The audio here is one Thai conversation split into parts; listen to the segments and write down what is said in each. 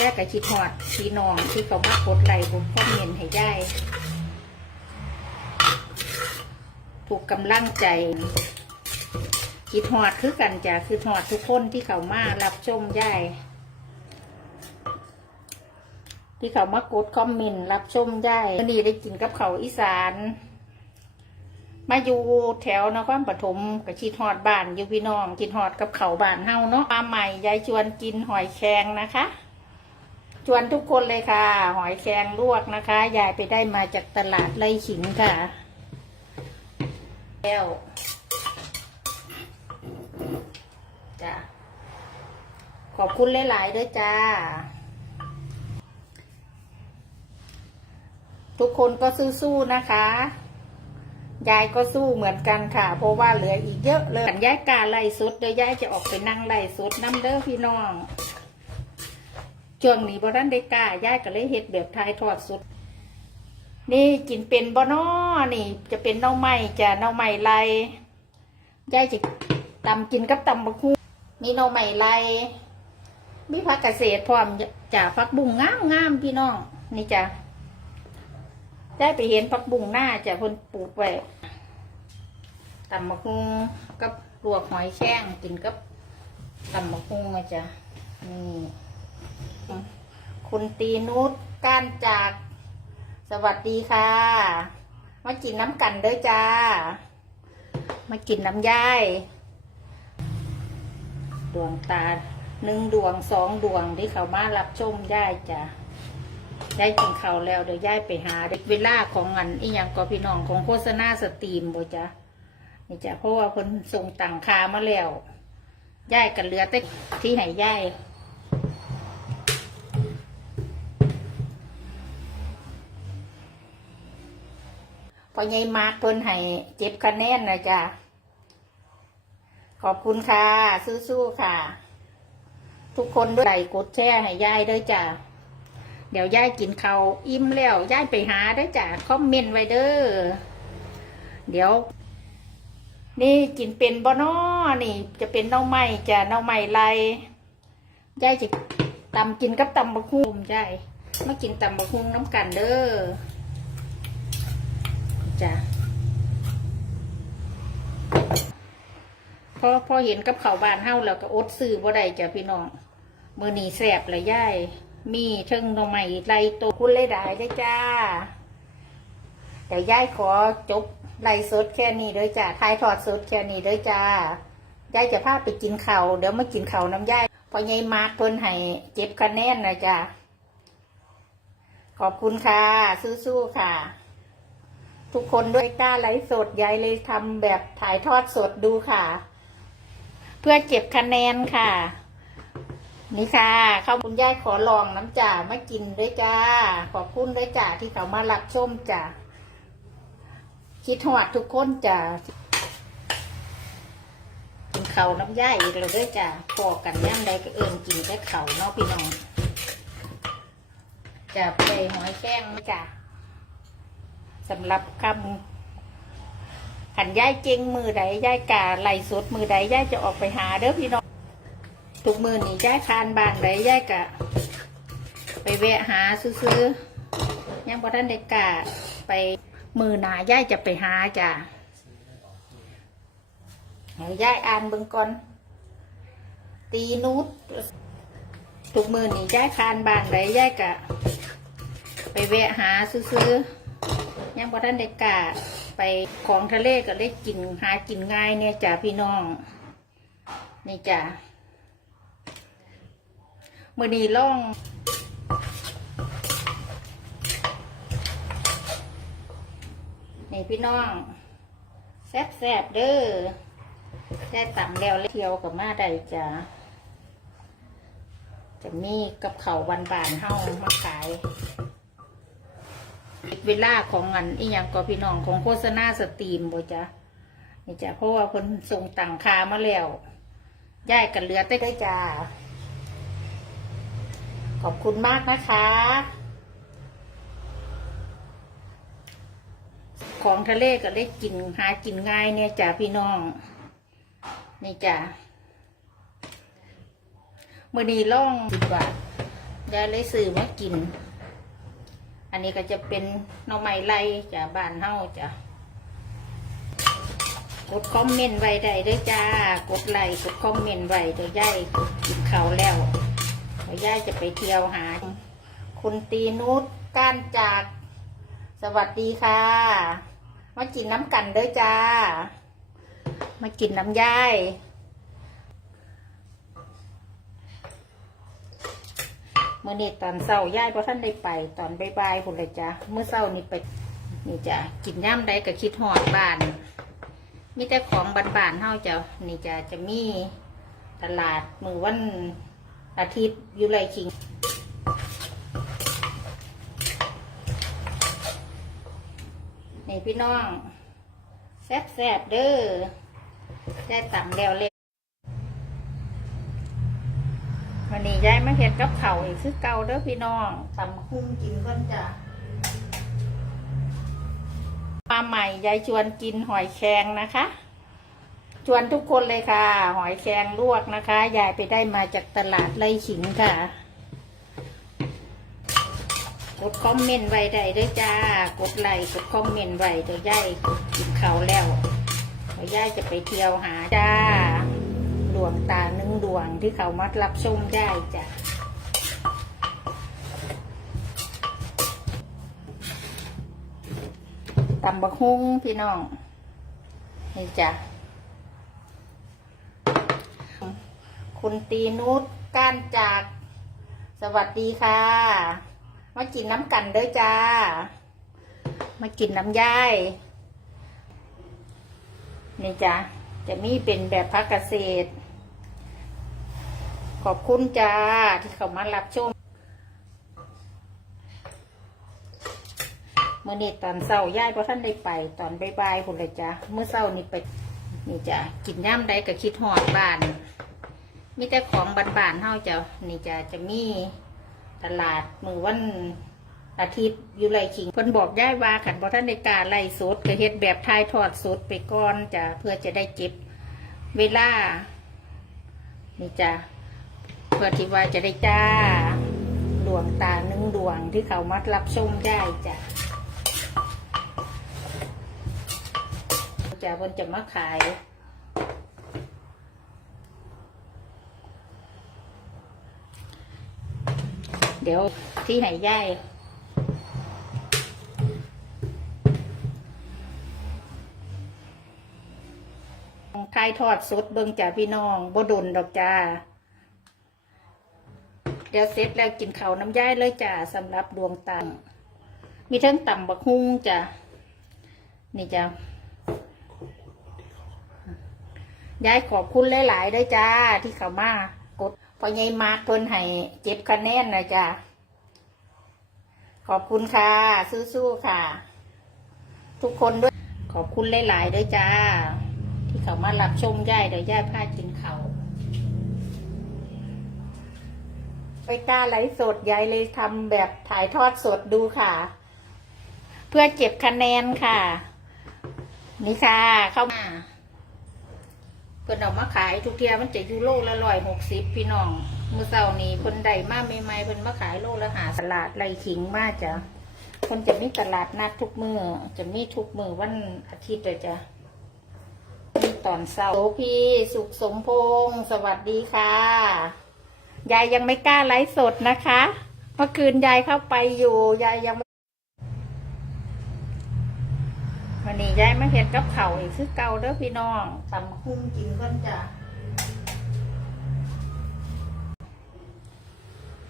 ย่ากับคิดฮอดพี่น้องที่เขามากดไลค์ผมคอมเมนต์ให้ย่ายถูกกำลังใจ คิดฮอดคือกันจ้ะคือฮอดทุกคนที่เขามารับชมย่ายที่เขามากดคอมเมนต์รับชมได้วันนี้ได้กินกับเขาอีสาน มาอยู่แถวนครปฐมกับชิดฮอดบ้านอยู่พี่น้องกินฮอดกับเขาบ้านเฮาเนาะมาใหม่ยายชวนกินหอยแครงนะคะ วนทุกคนเลยค่ะ หอยแครงลวกนะคะ ยายไปได้มาจากตลาดไร่ขิงค่ะแล้วจ้ะขอบคุณหลายๆด้วยจ้า ทุกคนก็สู้ๆนะคะ ยายก็สู้เหมือนกันค่ะ เพราะว่าเหลืออีกเยอะเลยยายกาไล่สุดเดี๋ยวยายจะออกไปนั่งไล่สุดน้ำเด้อพี่น้อง ช่วงนี้บ่ทันได้กล้ายายก็เลยเฮ็ดแบบทายทอดสุด นี่กินเป็นบ่น้อนี่ จะเป็นเน่าไม้จะเน่าไม้ไล่ยายจะตำกินกับตำบักหุ่งมีเน่าไม้ไล่มีผักเกษตรพร้อมจะผักบุ้งงามงามพี่น้องนี่จ้ะได้ไปเห็นผักบุ้งหน้าจะเพิ่นปลูกไว้ตำมะฮุงกับลวกหอยแข้งกินกับตำมะฮุงอะจ้ะนี่ คุณตีนุชก้านจาก สวัสดีค่ะ มากินน้ำกันเด้อจ้า มากินน้ำย่ายดวงตาหนึ่งดวงสองดวงที่เขามารับชมย่ายจ้ะได้กินเขาแล้วเดี๋ยวย้ายไปหาเด็กเวลาของอันอีหยังก็พี่น้องของโฆษณาสตรีมบ่จ้ะนี่จ้ะเพราะว่าเพิ่นส่งต่างคามาแล้วย้ายกันเหลือแต่ที่ให้ย้าย พอใหญ่มากเพิ่นให้เจ็บคะแนนนะจ้ะขอบคุณค่ะสู้ๆค่ะ ทุกคนด้วยไลกดแชร์ให้ยายด้วยจ้ะเดี๋ยวยายกินข้าวอิ่มแล้วยายไปหาได้จ้ะคอมเมนต์ไว้เด้อเดี๋ยว นี่กินเป็นบ่นอนี่ จะเป็นเน่าไม้จ้ะเน่าไม้ไรยายจะตำกินกับตำบักหุ่งยายมากินตำบักหุ่งน้ำกันเด้อ จ้ะพอพอเห็นกับเขาวบานเฮาแล้วก็อดซื้อบ่ได้จ้ะพี่น้องมือนีแสบเลยยาย มีเทิงหน่อไม้ไรโตวคุณเลยได้ได้จ้า แต่ย่ายขอจบไล่สดแค่นี้เด้อจ้าทายทอดสดแค่นี้เด้อจ้ายายจะพาไปกินเขาวเดี๋ยวมากินเขาน้ำย่ายพอยายมาร์กเพิ่นให้เจ็บคะแนนนะจ้าขอบคุณค่ะสู้ๆค่ะ ทุกคนด้วยกล้าไลฟ์สดยายเลยทำแบบถ่ายทอดสดดูค่ะ เพื่อเก็บคะแนนค่ะ นี่ค่ะข้าวบุญย่ายขอลองน้ำจ่ามากินด้วยจ้า ขอบคุณด้วยจ้าที่เขามารับชมจ้าคิดหอดทุกคนจ้ากินเขาน้ำย่ายอีกแล้วด้วยจ้าพอกันย่ำใดก็เอิญกินแต่เขาเนาะพี่น้องจะไปหอยแข้งจ้า สำหรับคำขันย่ายเจงมือใดย่ายกาไหลสดมือใดย่ายจะออกไปหาเด้อพี่น้องทุกมือนี่ย้ายคานบานไดย้ายกะ ไปแวะหาซื้อๆยังบ่ทันได้กะไปมือหนาย้ายจะไปหาจ้ะย้ายอ่านเบิ่งก่อนตีนูดทุกมือนี่ย้ายคานบานไดย้ายกะ ไปแวะหาซื้อๆ ยังบ่ทันได้กะไปของทะเลก็เลยกินหากินง่ายเนี่ยจ้ะพี่น้อง นี่จ้ะมือนีล่องนี่พี่น้องแซ่บแซบๆเด้อได้ต่ำแล้วเที่ยวกับมาได้จ้ะจะมีกับเขาวันบานเฮามาขาย เวลาของอันอีหยังก็พี่น้องของโฆษณาสตรีมบ่จ้ะนี่จ้ะเพราะว่าเพิ่นส่งต่างคามาแล้วย่ายกันเหลือแต่ได้จ้าขอบคุณมากนะคะ ของทะเลก็ได้กินหากินง่ายเนี่ยจ้ะพี่น้อง นี่จ้ะมือนีล่องดีกว่ายายเลยซื้อมากิน อันนี้ก็จะเป็นน่อไม้ไล่จากบ้านเฮาจ้ะกดคอมเมนต์ไว้ได้เด้วยจ้ากดไลค์กดคอมเมนต์ไว้เดี๋ยวย่ายกินข้าวแล้วเดี๋ยวย่ายจะไปเที่ยวหา คุณตีนุชก้านจาก สวัสดีค่ะ มากินน้ำกันเด้วยจ้า มากินน้ำย่าย เมื่อนี้ตอนเช้าย่ายเพราะท่านได้ไป ตอนบ่ายๆพุ่นเลยจ้าเมื่อเช้านี้ไปนี่จ้ะกินย่ำใดก็คิดหอดบ้านมีแต่ของบ้านๆเฮาจ้ะนี่จะจะมีตลาดมือวันอาทิตย์อยู่ไรคิงนี่พี่น้องแซ่บแซบๆเด้อได้ต่ำแล้วเลย วันนี้ยายมาเห็ดกับเขาอีกคือเก่าเด้อพี่น้องตำคุ้งกินก่อนจ้ะมาใหม่ยายชวนกินหอยแครงนะคะ ชวนทุกคนเลยค่ะ หอยแครงลวกนะคะยายไปได้มาจากตลาดไร่ขิงค่ะกดคอมเมนต์ไว้ได้เด้วยจ้ากดไลค์กดคอมเมนต์ไว้เดี๋ยวยายกินข้าแล้วเดี๋ยวยายจะไปเที่ยวหาจ้า วงตาหนึ่งดวงที่เขามารับชมได้จ้ะตำบักฮุ้งพี่น้อง นี่จ้ะ คุณตีนุชก้านจาก สวัสดีค่ะ มากินน้ำกันเด้วยจ้า มากินน้ำย่ายนี่จ้ะจะมีเป็นแบบพักเกษตร ขอบคุณจ้าที่เขามารับชมเมื่อนี้ตอนเช้าย่ายเพราะท่านได้ไป ตอนบ่ายๆพุ่นเลยจ้ะเมื่อเช้านี้ไปนี่จ้ะกินย่ำใดก็คิดหอดบ้านมีแต่ของบ้านๆเฮาจ้ะนี่จ้ะจะมีตลาดมือวันอาทิตย์อยู่ไรคิงเพิ่นบอกย้ายว่าขันบ่ท่านในกล้าไล่สดก็เฮ็ดแบบทายทอดสดไปก่อนจ้ะเพื่อจะได้เก็บเวลานี่จ้ะเพื่อที่ว่าจะได้จ้าดวงตาหนึ่งดวงที่เขามารับชมได้จ้ะจะเพิ่นจะมาขายเดี๋ยวที่ไหนย่ายทยทอดสดเบิ่งจ่าพี่น้องบ่ดนดอกจ้า เดี๋ยวเสร็จแล้วกินข้าวน้ำย่ายเลยจ้าสำหรับดวงตามีทั้งต่ำบักฮุ้งจ้ะนี่จ้ะยายขอบคุณหลายๆด้วยจ้าที่เขามากดพอใหญ่มาร์กเพิ่นให้เจ็บคะแนนนะจ้าขอบคุณค่ะสู้ๆค่ะ ทุกคนด้วยขอบคุณหลายๆด้วยจ้า ที่เขามารับชมย่ายเดี๋ยวย่ายพากินเขา ไปกล้าไลฟ์สดยายเลยทำแบบถ่ายทอดสดดูค่ะ เพื่อเก็บคะแนนค่ะ นี่ค่ะ เข้ามาเพิ่นเอามาขายทุกเทียมันจะอยู่โลละร้อยหกสิบพี่น้องมือเสาร์นี้คนใดมาใหม่ๆเพิ่นมาขายโลละหาตลาดไรขิงมากจ้ะคนจะมีตลาดนัดทุกมือจะมีทุกมือวันอาทิตย์เลยจ้ะตอนเช้าโสพีสุขสมพงษ์สวัสดีค่ะ ยายยังไม่กล้าไลฟ์สดนะคะ เมื่อคืนยายเข้าไปอยู่ ยายยังไม่วันนี้ยายมาเห็นกับเขาวอีกคือเก่าเด้อพี่น้องตำคุ้งกินก่อนจ้ะ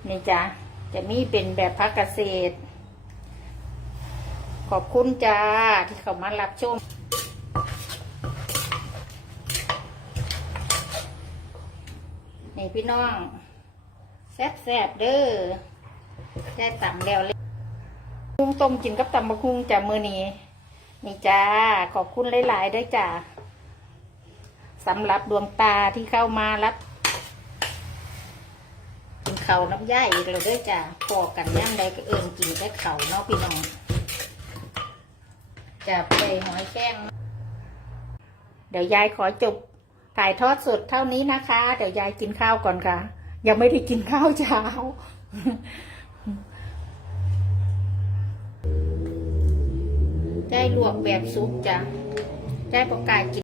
นี่จ้ะจะมีเป็นแบบพักเกษตร ขอบคุณจ้าที่เขามารับชมนี่พี่น้อง แซ่บๆเด้อได้ต่ำแล้วเลยกุ้งต้มกินกับตำมะคุงจ้ะมือนี้นี่จ้าขอบคุณหลายๆด้วยจ้าสำหรับดวงตาที่เข้ามารับกินเขาน้ำย่ายอีกแล้วด้วยจ้าพอกันย่างใดก็เอิญกินแต่เขาเนาะพี่น้องจะไปหอยแข้งเดี๋ยวยายขอจบถ่ายทอดสดเท่านี้นะคะ เดี๋ยวยายกินข้าวก่อนค่ะ ยังไม่ได้กินข้าวเช้า ได้ลวกแบบซุปจ้ะ ได้ประกาศกิน